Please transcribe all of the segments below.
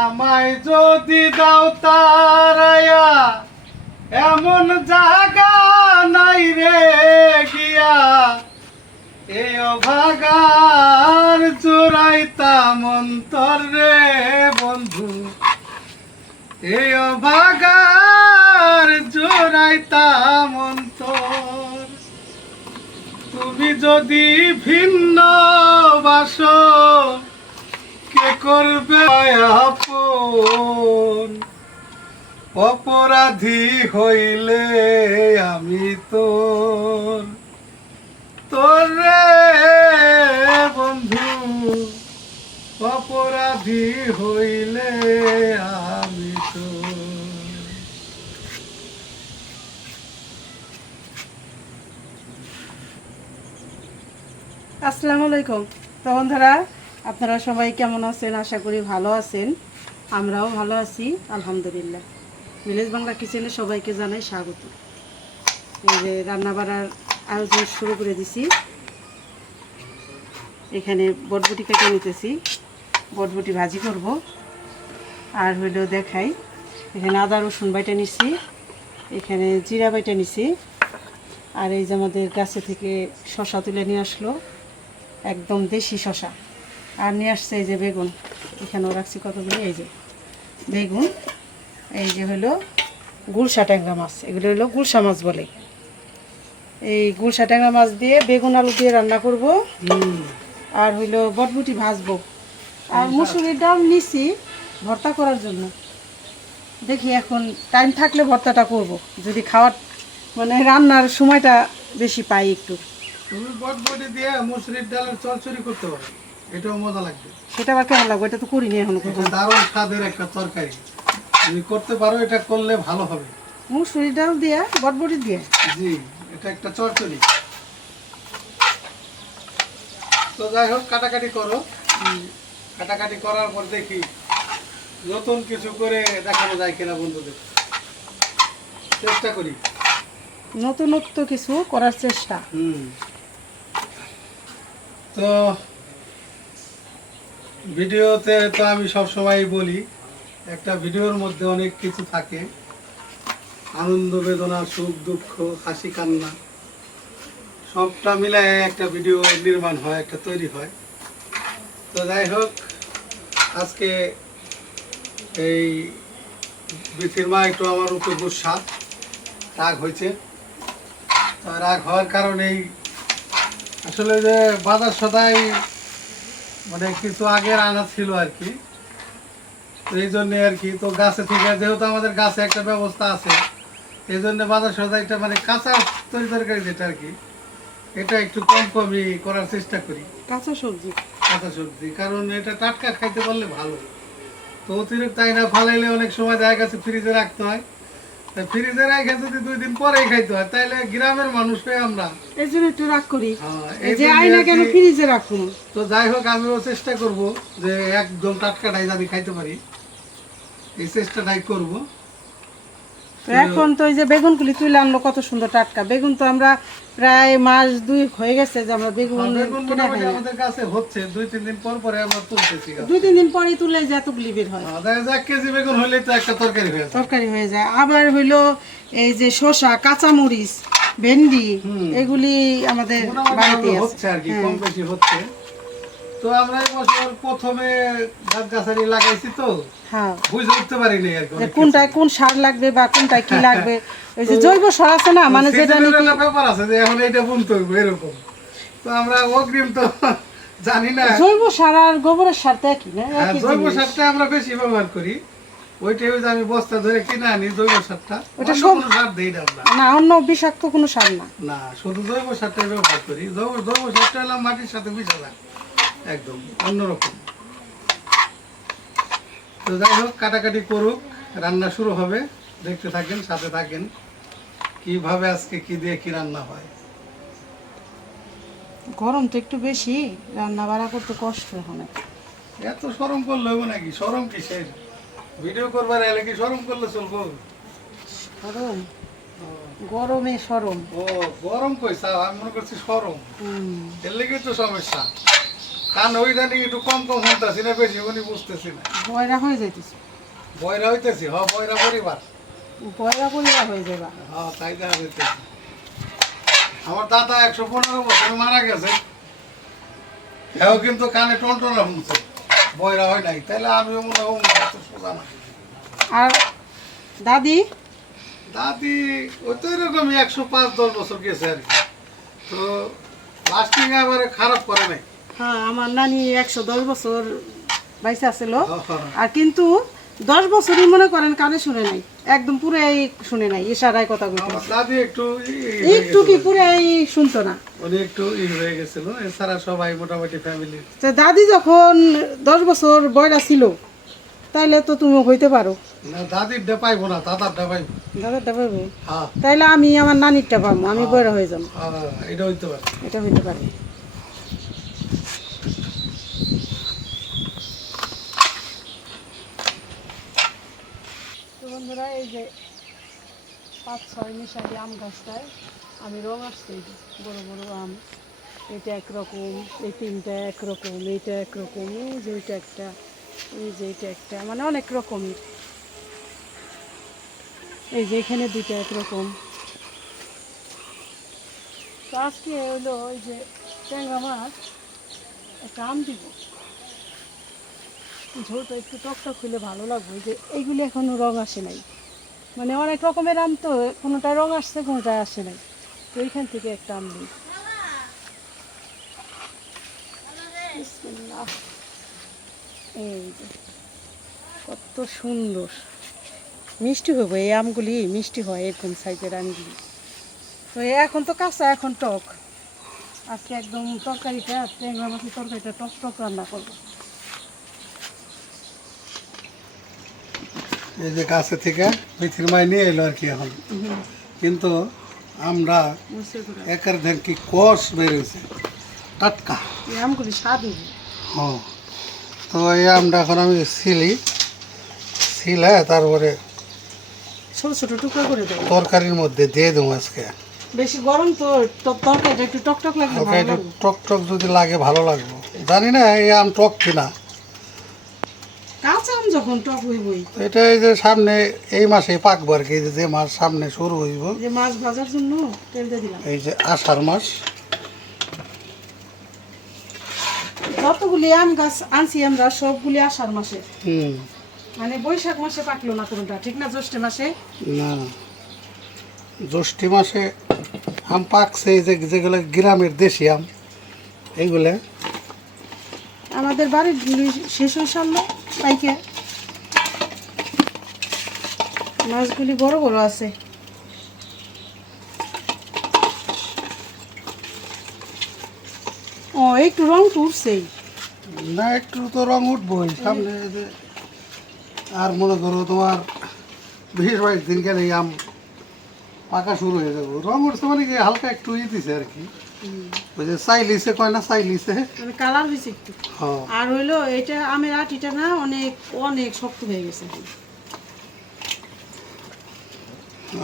আমায় যদি দাও তারায়া এমন জায়গা নাই রে গিয়া এই অভাগার জোড়াইতাম অন্তর রে বন্ধু এই অভাগার জোড়াইতাম অন্তর তুমি যদি ভিন্ন বাসো কে করবে আপন অপরাধী হইলে আমি তোর তোর রে বন্ধু অপরাধী হইলে আমি তোর। আসসালামু আলাইকুম। তো বন্ধুরা, আপনারা সবাই কেমন আছেন? আশা করি ভালো আছেন। আমরাও ভালো আছি আলহামদুলিল্লাহ। ভিলেজ বাংলা কিচেনে সবাইকে জানাই স্বাগত। এই যে রান্না বাড়ার আয়োজন শুরু করে দিছি। এখানে বটবটি কেটে নিতেছি, বটবটি ভাজি করব। আর হইলেও দেখাই, এখানে আদা রসুন বাইটা নিছি, এখানে জিরা বাইটা নিছি। আর এই যে আমাদের গাছে থেকে শসা তুলে নিয়ে আসলো, একদম দেশি শসা। আর নিয়ে আসছে এই যে বেগুন, এখানেও রাখছি কতগুলো। এই যে বেগুন, এই যে হলো গুলশা ট্যাংরা মাছ, এগুলো হলো গুলশা মাছ বলে। এই গুলশা ট্যাংরা মাছ দিয়ে বেগুন আলু দিয়ে রান্না করব। আর হইলো বটবটি ভাজবো। আর মুসুরির ডাল নিছি ভর্তা করার জন্য। দেখি এখন টাইম থাকলে ভর্তাটা করব, যদি খাওয়ার মানে রান্নার সময়টা বেশি পাই একটু। তুমি বটবটি দিয়ে মুসুরির ডালের চচ্চড়ি করতে পারো, এটাও মজা লাগবে। সেটা আবার কেমন লাগবে? এটা তো করিনি এখনো। এটা দারুণ স্বাদের একটা তরকারি, তুমি করতে পারো, এটা করলে ভালো হবে। মুসুরির ডাল দিয়ে বটবটি দিয়ে, জি, এটা একটা চচ্চড়ি। তো যাই হোক, কাটাকাটি করো। কাটাকাটি করার পর দেখি নতুন কিছু করে দেখানো যায় কিনা বন্ধুদের, চেষ্টা করি নতুনত্ব কিছু করার চেষ্টা। তো ভিডিওতে তো আমি সব সময় বলি, একটা ভিডিওর মধ্যে অনেক কিছু থাকে, আনন্দ বেদনা সুখ দুঃখ হাসি কান্না সবটা মিলায় একটা ভিডিও নির্মাণ হয়, একটা তৈরি হয়। তো যাই হোক, আজকে এই বিথির মা একটু আমার উপর গুসা রাগ হয়েছে। তো রাগ হওয়ার কারণেই আসলে যে বাজার সদাই মানে কিছু আগের আনা ছিল আর কি, এই জন্যে আর কি। তো গাছে থেকে যেহেতু আমাদের গাছে একটা ব্যবস্থা আছে, এই জন্য বাজার সদাইটা মানে কাঁচা তরকারি যেটা আর কি, এটা একটু কম কমই করার চেষ্টা করি। কাঁচা সবজি, কাঁচা সবজি, কারণ এটা টাটকা খাইতে পারলে ভালো। তো অতিরিক্ত তাই না ফালাইলে অনেক সময় দেখা গেছে ফ্রিজে রাখতে হয়। ফ্রিজে রেখে যদি 2 দিন পরেই খাইতে হয়, তাহলে গ্রামের মানুষ হয়ে আমরা এই জন্য একটু রাগ করি এই যে জন্য আইনা আর কেন কি। ফ্রিজে রাখুন। তো যাই হোক, আমিও চেষ্টা করব যে একদম টাটকাটাই আমি খাইতে পারি, এই চেষ্টাটাই করব। তো এখন তো এই যে বেগুনগুলি তুলে আনলো, কত সুন্দর টাটকা বেগুন। তো আমরা প্রায় মাস 2 হয়ে গেছে যে আমরা বেগুন বেগুন কিনে মোটামুটি খাই না। আমাদের কাছে হচ্ছে 2-3 দিন পর পরে আমরা তুলতেছি। 2-3 দিন পরেই তুলে যে এতগুলি বের হয়, দেখা যায় 1 কেজি বেগুন হলে তো একটা তরকারি হয়ে যায়। তরকারি হয়ে যায়। আবার হইলো এই যে শসা, কাঁচামরিচ, ভেন্ডি, এগুলি আমাদের বাড়িতে হচ্ছে আর কি, আছে। কম বেশি হচ্ছে। তো আমরা এই বছর প্রথমে গাছ গাছালি লাগাইছি, তো হ্যাঁ, বুঝে উঠতে পারিনি আর কি যে কোনটায় কোন সার লাগবে বা কোনটায় কি লাগবে। ওই যে জৈব সার আছে না, মানে যেটা নাকি ব্যাপার আছে যে এখন এইটা বুনতে হবে এরকম। তো আমরা অগ্রিম তো জানি না। জৈব সার আর গোবরের সার তো একই না? একই জৈব জিনিস। সারটা আমরা বেশি ব্যবহার করি, ওইটাই ওই যে আমি বস্তা ধরে কিনে আনি জৈব সারটা। ওটা অন্য সব কোনো সার দেই না আমরা, না, অন্য বিষাক্ত কোনো সার না। না, শুধু জৈব সারটাই ব্যবহার করি। জৈব সারটা হলাম মাটির সাথে মিশে যায়, একদম অন্যরকম। তো যাই হোক, কাটাকাটি করুক, রান্না শুরু হবে, দেখতে থাকেন, সাথে থাকেন কিভাবে আজকে কি দিয়ে কি রান্না হয়। গরম তো একটু বেশি, রান্না বাড়া করতে কষ্ট এখন। এত শরম করলে হবে নাকি? শরম কিসের? ভিডিও করবার এলে কি শরম করলে চলবো? গরম, গরমে সরম। ও গরম কইছা, আমি মনে করছি শরম, এর লেগে তো সমস্যা। কান ওইটা নিয়ে একটু কম কম শুনতেছি না, বেশি উনি বুঝতেছি না। বয়রা হয়ে যাইতেছে, বয়রা হইতেছি, বয়রা পরিবার। বয়রা পরিবার হয়ে যাবা। তাই দেখা যাইতেছে। আমার দাদা 115 বছর মারা গেছে, এও কিন্তু কানে টনটনা শুনছে, বয়রা হয় নাই। তাইলে আমিও মনে হয় অত সোজা না। আর দাদি? দাদি ওই তো এরকমই 105-10 বছর গেছে আর কি। তো লাস্টিং এবারে খারাপ করে নাই। হ্যাঁ, আমার নানি 110 বছর বাইসে আছিল। হ্যাঁ। আর কিন্তু 10 বছরই মনে করেন কানে শুনে নাই, একদম পুরাই শুনে নাই, ইশারায় কথা বলতে। আমার দাদি একটু একটু কি পুরাই শুনতো না, উনি একটু হয়ে গেছিল, এছাড়া সবাই মোটামুটি ফ্যামিলি। তো দাদি যখন 10 বছর বয়রা ছিল, তাইলে তো তুমি হইতে পারো। না, দাদিরটা পাইবো না, দাদারটা পাইবো। দাদারটা পারবো? হ্যাঁ, তাইলে আমি আমার নানিরটা পাবো, আমি বয়রা হয়ে যাবো। এটা হইতে পারে। এটা হইতে পারে। তো বন্ধুরা, এই যে 5-6 মিশালি আম গাছটায় আমি রং আসছে, এই যে বড় বড় আম। এটা একরকম, এই তিনটা একরকম, এইটা একরকম, এই যে ওইটা একটা, এই যে এটা একটা, মানে অনেক রকমের। এই যে এখানে দুইটা একরকম। তো আজকে হইলো ওই যে ট্যাংরা মাছ, একটা আম দিব, ঝোলটা একটু টকটক হইলে ভালো লাগবে। যে এইগুলি এখনো রং আসে নাই, মানে অনেক রকমের আম তো, কোনোটা রং আসছে কোনোটা আসে নাই। তো এইখান থেকে একটা আম দিই। বিসমিল্লাহ। এই যে কত সুন্দর মিষ্টি হবে এই আমগুলি, মিষ্টি হয় এরকম সাইজের আমগুলি। তো এখন তো কাঁচা, এখন টক। আজকে একদম তরকারিটা, ট্যাংরা মাছের তরকারিটা টক টক রান্না করবো। এই যে গাছে থেকে পৃথিবীর মাই নিয়ে এলো আর কি এখন। কিন্তু আমরা একের ধান কি কষ বেরিয়েছে টাটকা। এই আমগুলি স্বাদ হবে। হ্যাঁ, তো এই আমটা এখন আমি ছিলে তারপরে ছোট ছোট টুকরা করে দেবো, তরকারির মধ্যে দিয়ে দেবো আজকে। বেশি গরম তো, তরকারিটা একটু টক টক লাগবে, হালকা ভালো একটু লাগবে। টক টক যদি লাগে ভালো লাগবে। জানি না এই আম টক কিনা। কাঁচা আম যখন টক হইবই। তো এটা এই যে সামনে এই মাসে পাকবো আর কি, যে মাস সামনে শুরু হইব, যে মাছ ভাজার জন্য তেল দিয়ে দিলাম। এই যে আষাঢ় মাস। যতগুলি আম গাছ আনছি আমরা সবগুলি আষাঢ় মাসে, হুম, মানে বৈশাখ মাসে পাকলো না কোনোটা, ঠিক না? জ্যৈষ্ঠ মাসে না, জ্যৈষ্ঠী মাসে আম পাকছে, এই যে যেগুলো গ্রামের দেশি আম এইগুলো। আমাদের বাড়ির শেষ হয়ে সারলো পাইকে। মাছগুলি বড় বড় আছে। ও, একটু রং তো উঠছেই। না, একটু তো রং উঠবই সামনে। এই যে আর মনে করো তোমার 20-22 দিন গেলে এই আম পাকা শুরু হয়ে যাবো। রং উঠছে মানে কি হালকা একটু দিছে আর কি। ওই যে চাইলিছে কয় না, চাইলিছে। মানে কালার হয়েছে একটু। হ্যাঁ, আর হইলো এটা আমের আটিটা না অনেক অনেক শক্ত হয়ে গেছে।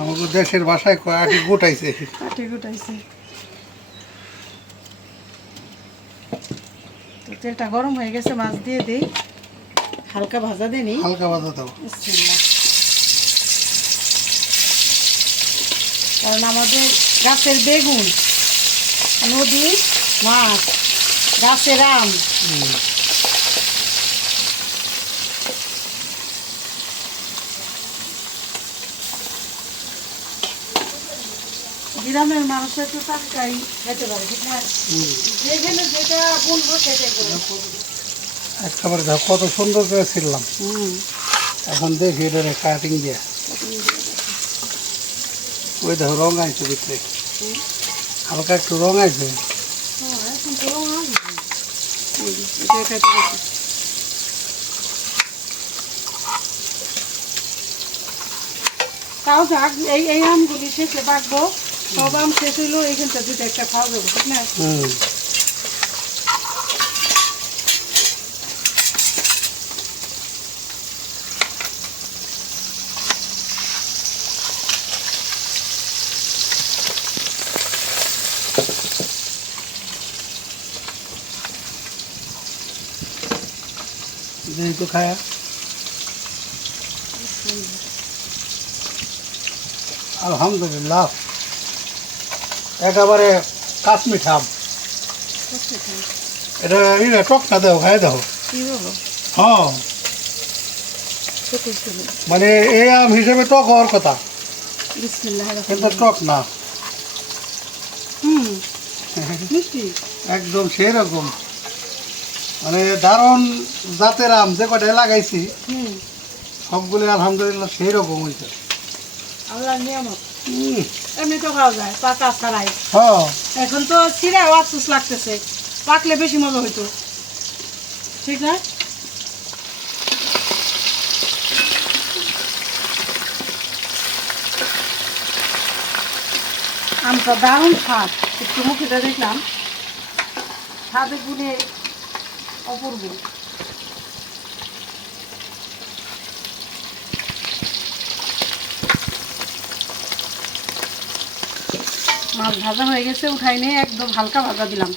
আমাকে দেশের ভাষায় কয় আটি গোটাইছে। আটি গোটাইছে। তো তেলটা গরম হয়ে গেছে, মাছ দিয়ে দিই, হালকা ভাজা দিয়ে নিই। হালকা ভাজা দাও। বিসমিল্লাহ। কারণ আমাদের গাছের বেগুন, নদীর মাছ, গাছের আম, গ্রামের মানুষের তো টাটকাই খেতে পারে, ঠিক না? যেখানে যেটা বলবো সেটাই করবো। একেবারে দেখো কত সুন্দর করে ছিললাম। এখন দেখি এটা কাটিং দিয়ে। ওই দেখো রং আইছে ভিতরে, হালকা একটু রং আইছে। এখন তো রং আসবে। এটা খাইতে পারছি। তাও থাক, এই আমগুলি শেষে পাকবো, সব আম শেষ হইলো, এইখানটা দুটো একটা খাওয়া যাবো, ঠিক না? এই তো খায়া আলহামদুলিল্লাহ একেবারে কাশ্মীর আম। এটা টক না দেও খাই দাও। হ্যাঁ মানে এই আম হিসেবে টক হওয়ার কথা, কিন্তু টক না। একদম সেরকম মানে দারুণ জাতের আম যে কটা লাগাইছি সবগুলো আলহামদুলিল্লাহ সেই রকম হয়েছে। এমনি তো খাওয়া যায় পাকা ছাড়াই। হ্যাঁ এখন তো ছিঁড়াও আফসোস লাগতেছে, পাকলে বেশি মজা হইতো, ঠিক না? আমটা দারুণ স্বাদ, একটু মুখেটা দেখলাম স্বাদে গুণে অপূর্ব। মাছ ভাজা হয়ে গেছে, উঠাই নিয়ে একদম হালকা ভাজা দিলাম।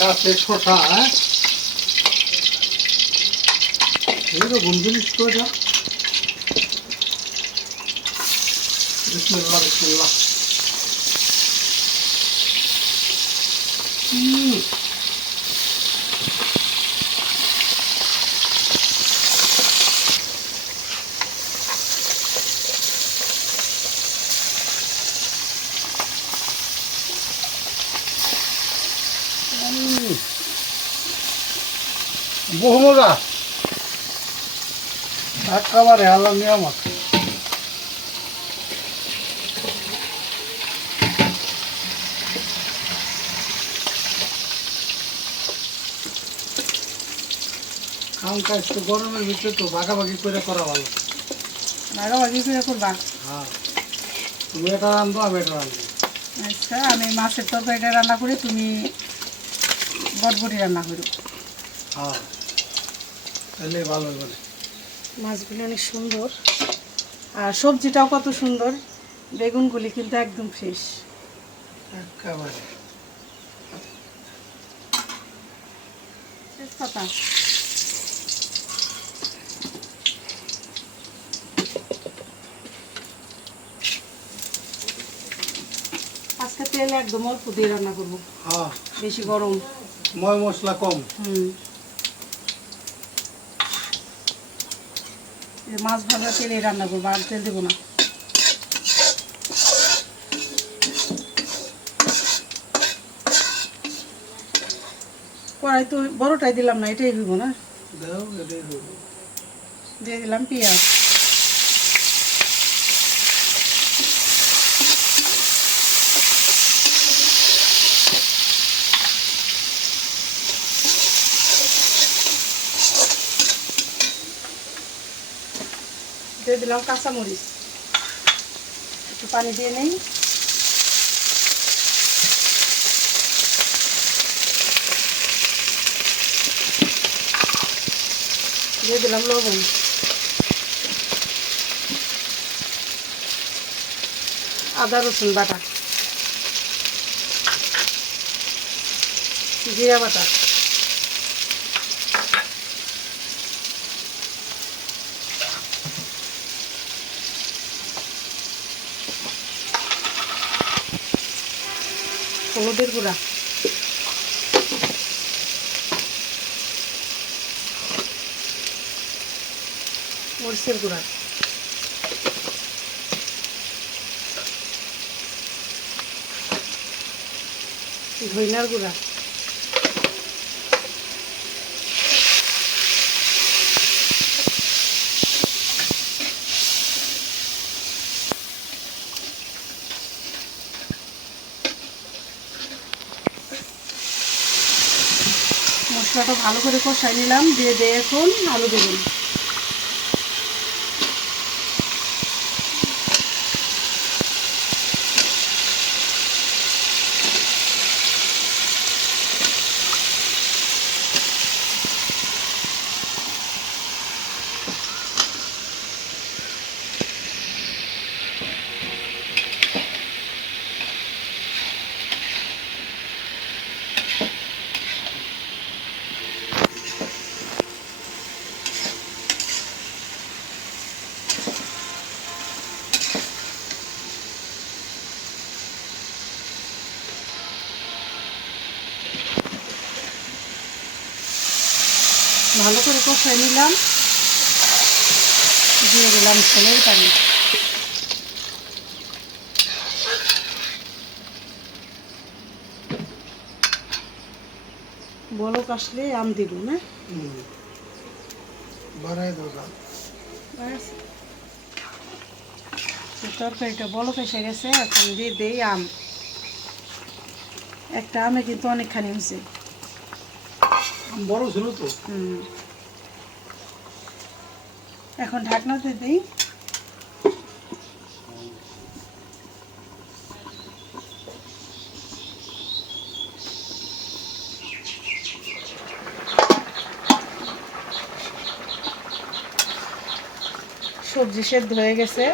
গাছের শসা এরকম জিনিস তো এটা। বিসমিল্লাহ বিসমিল্লাহ। বহু মজা একেবারে আল্লাহ নিয়ামত। আম কাজ তো গরমের ভিতরে তো ভাগাভাগি করে করা ভালো। ভাগাভাগি করে করবা? হ্যাঁ তুমি এটা রান্ধবো আমি এটা রান্ধবো। আচ্ছা, আমি মাছের তরকারিটা রান্না করি, তুমি বটবটি রান্না করো। হ্যাঁ তাহলে ভালো হবে। মাছগুলো অনেক সুন্দর আর সবজিটাও কত সুন্দর, বেগুনগুলি কিন্তু একদম ফ্রেশ একেবারে। তেজপাতা, আজকে তেল একদম অল্প দিয়ে রান্না করবো। হ্যাঁ বেশি গরম, ময় মশলা কম। মাছ ভাজা তেলে রান্না করবো, আর তেল দেবো না। কড়াই তো বড়টাই দিলাম না, এটাই দিব না। দিয়ে দিলাম পেঁয়াজ, দিয়ে দিলাম কাঁচামরিচ, একটু পানি দিয়ে নেই। দিয়ে দিলাম লবণ, আদা রসুন বাটা, জিরা বাটা, হলুদের গুঁড়া, মরিচের গুঁড়া, ধইনার গুঁড়া, মশলাটা ভালো করে কষাই নিলাম। দিয়ে এখন আলু দেবেন। ভালো করে কষাই নিলাম, দিয়ে দিলাম ঝোলের পানি। বলক আসলে আম দিব না, বাড়াই দাও জাল। ব্যাস। তো তরকারিটা বলক এসে গেছে, এখন দিয়ে দেই আম। একটা আমে কিন্তু অনেকখানি হয়েছে। বড় ছিল তো। এখন ঢাকনাতে দিই। সবজি সেদ্ধ হয়ে গেছে,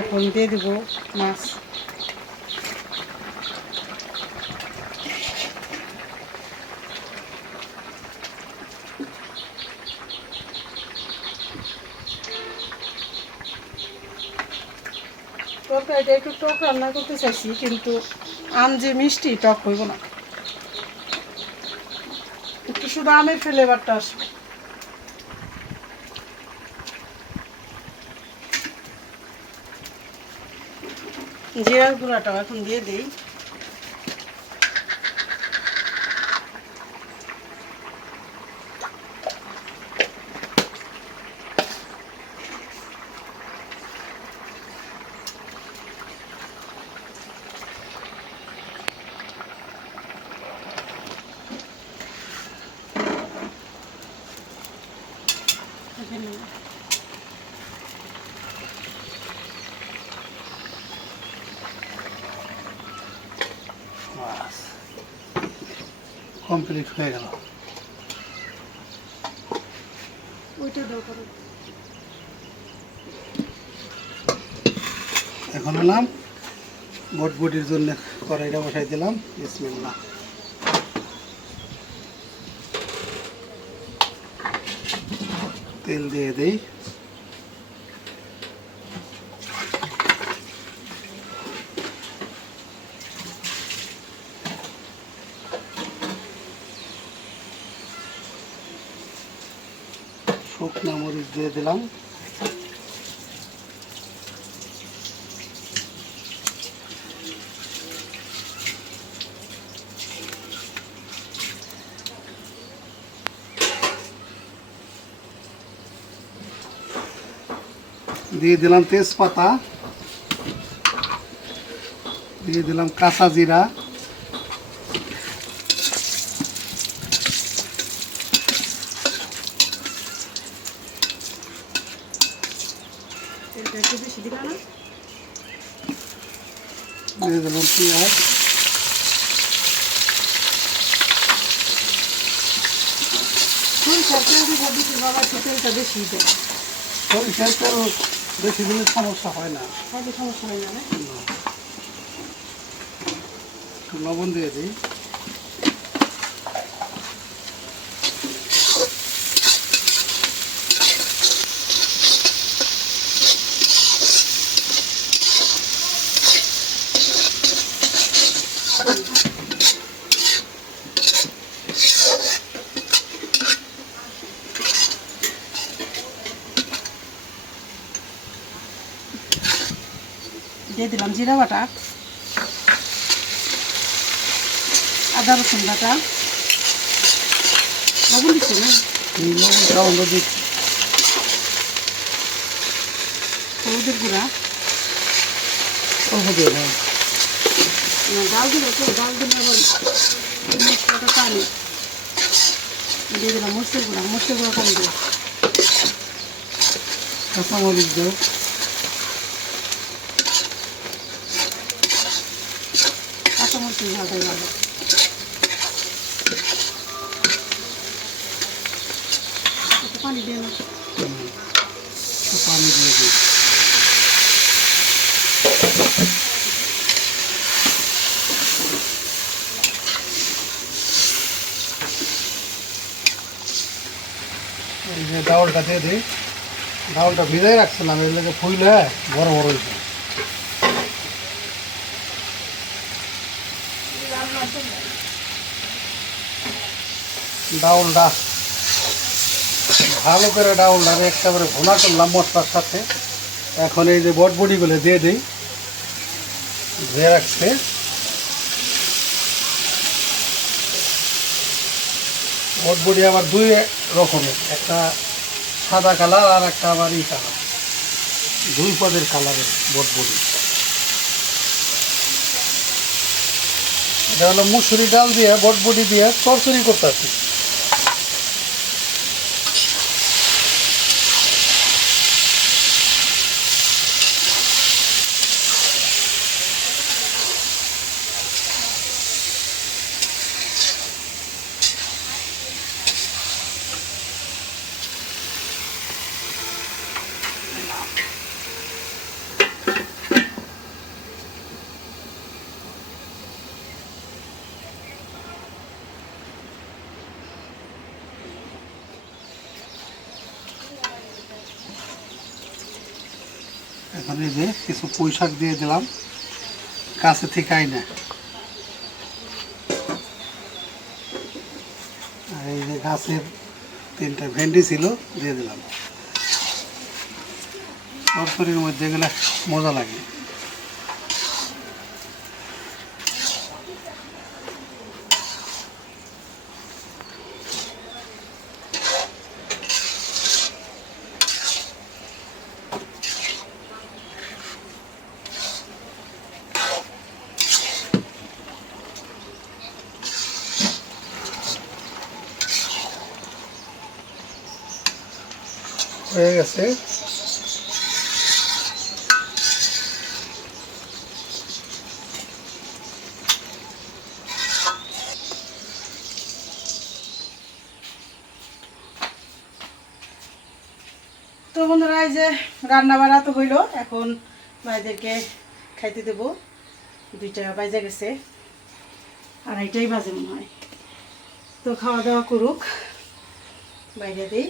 এখন দিয়ে দেব মাছ। তরকারিটা একটু টক রান্না করতে চাইছি, কিন্তু আম যে মিষ্টি, টক হইব না, একটু শুধু আমের ফ্লেভারটা আসবে। জিরার গুঁড়াটাও এখন দিয়ে দিই। কমপ্লিট হয়ে গেল। ওইটা দাও করো। এখন হলাম বটবটির জন্য কড়াইটা বসাই দিলাম। বিসমিল্লাহ। তেল দিয়ে দেই। শুকনো মরিচ দিয়ে দিলাম। দিয়ে দিলাম তেজপাতা, দিয়ে দিলাম কাঁচা জিরা, তেলটা একটু বেশি দিবা না? দিয়ে দিলাম পেঁয়াজ, সরিষার তেল দিব দিতে বাবা, একটু তেলটা বেশি দেয়। সরিষার তেল বেশি দিলে সমস্যা হয় না। হয়তো সমস্যা হয় না, না? একটু লবণ দিয়ে দিই। দিয়ে দিলাম জিরা বাটা, আদা রসুন বাটা, লবণ দিচ্ছি না, লবণ সামান্য দিই। হলুদের গুঁড়া, অল্প দিয়ে দিলাম। ডাল দিলে তো, ডাল দিলে আবার মশলাটা টানে। দিয়ে দিলাম মরিচের গুঁড়া, মরিচের গুঁড়া কম দিই। কাঁচামরিচ দেব। কাঁচামরিচের ঝাল দেয় ভালো। একটু পানি দিয়ে না। একটু পানি দিয়ে দিই। এই যে ডাউলটা দিয়ে দিই। ডাউলটা ভিজাই রাখছিলাম, এর লাগে ফুইলে বড় বড় হয়েছে। ডাউলটা ভালো করে ডাউলটারে একেবারে ভুনা করলাম মশলার সাথে। এখন এই যে বটবটিগুলো দিয়ে দিই, ধুয়ে রাখছে। বটবটি আবার দুই রকমের, একটা সাদা কালার আর একটা আবার ই কালার, দুই পদের কালারের বটবটি। এটা হলো মুসুরি ডাল দিয়ে বটবটি দিয়ে চরচড়ি করতেছি। এখন এই যে কিছু পুঁই শাক দিয়ে দিলাম, কাছে থেকে আইনা। আর এই যে গাছের 3টা ভেন্ডি ছিল, দিয়ে দিলাম। তরকারির মধ্যে গেলে মজা লাগে। হয়ে গেছে। তো বন্ধুরা, এই যে রান্না বাড়া তো হইলো, এখন ভাইদেরকে খাইতে দেবো। 2টা বাজে গেছে, 2:30 বাজে মনে হয়। তো খাওয়া দাওয়া করুক, বাইরে দিই।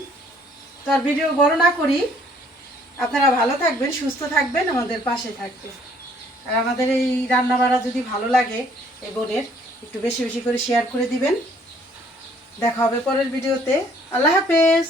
তো আর ভিডিও বড় না করি, আপনারা ভালো থাকবেন, সুস্থ থাকবেন, আমাদের পাশে থাকবেন। আর আমাদের এই রান্না বাড়া যদি ভালো লাগে এই বোনের, একটু বেশি বেশি করে শেয়ার করে দিবেন। দেখা হবে পরের ভিডিওতে। আল্লাহ হাফেজ।